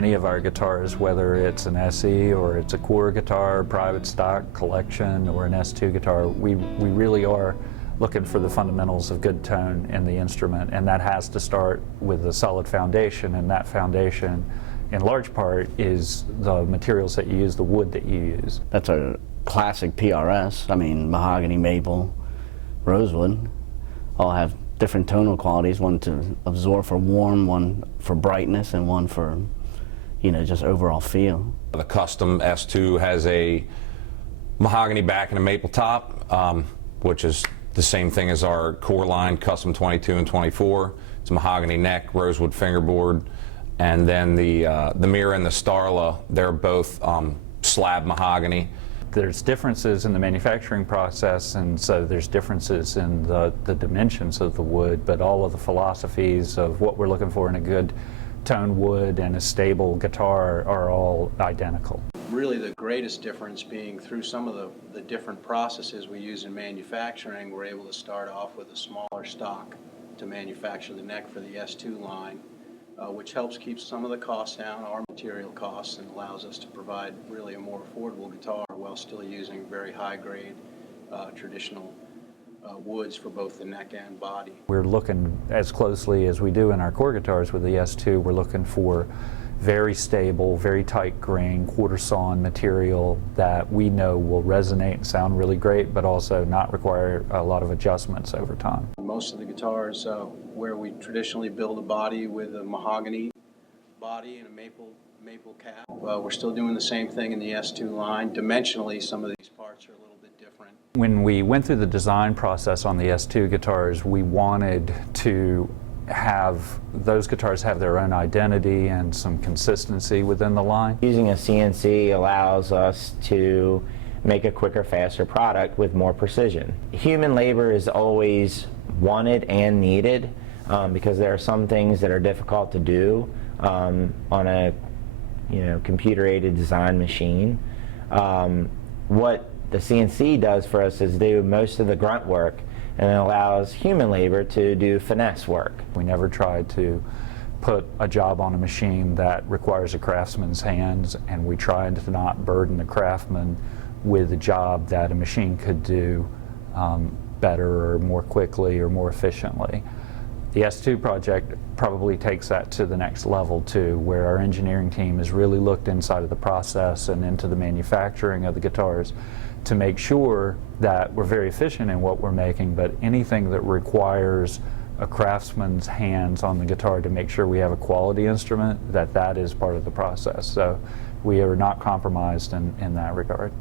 any of our guitars, whether it's an SE or it's a core guitar, private stock, collection, or an S2 guitar. We really are looking for the fundamentals of good tone in the instrument, and that has to start with a solid foundation, and that foundation in large part is the materials that you use, the wood that you use. That's a classic PRS. I mean, mahogany, maple, rosewood all have different tonal qualities, one to absorb for warm, one for brightness, and one for, you know, just overall feel. The custom S2 has a mahogany back and a maple top, which is the same thing as our core line, custom 22 and 24. It's a mahogany neck, rosewood fingerboard, and then the mirror and the Starla, they're both slab mahogany. There's differences in the manufacturing process, and so there's differences in the dimensions of the wood, but all of the philosophies of what we're looking for in a good tone wood and a stable guitar are all identical. Really the greatest difference being through some of the different processes we use in manufacturing, we're able to start off with a smaller stock to manufacture the neck for the S2 line, which helps keep some of the costs down, our material costs, and allows us to provide really a more affordable guitar while still using very high-grade traditional woods for both the neck and body. We're looking as closely as we do in our core guitars with the S2, we're looking for very stable, very tight grain, quarter sawn material that we know will resonate and sound really great, but also not require a lot of adjustments over time. Most of the guitars where we traditionally build a body with a mahogany body and a maple cap, we're still doing the same thing in the S2 line. Dimensionally, some of these parts are a little bit different. When we went through the design process on the S2 guitars, we wanted to have those guitars have their own identity and some consistency within the line. Using a CNC allows us to make a quicker, faster product with more precision. Human labor is always wanted and needed because there are some things that are difficult to do on a computer-aided design machine. What the CNC does for us is do most of the grunt work, and it allows human labor to do finesse work. We never tried to put a job on a machine that requires a craftsman's hands, and we tried to not burden the craftsman with a job that a machine could do better or more quickly or more efficiently. The S2 project probably takes that to the next level too, where our engineering team has really looked inside of the process and into the manufacturing of the guitars to make sure that we're very efficient in what we're making, but anything that requires a craftsman's hands on the guitar to make sure we have a quality instrument, that is part of the process. So we are not compromised in that regard.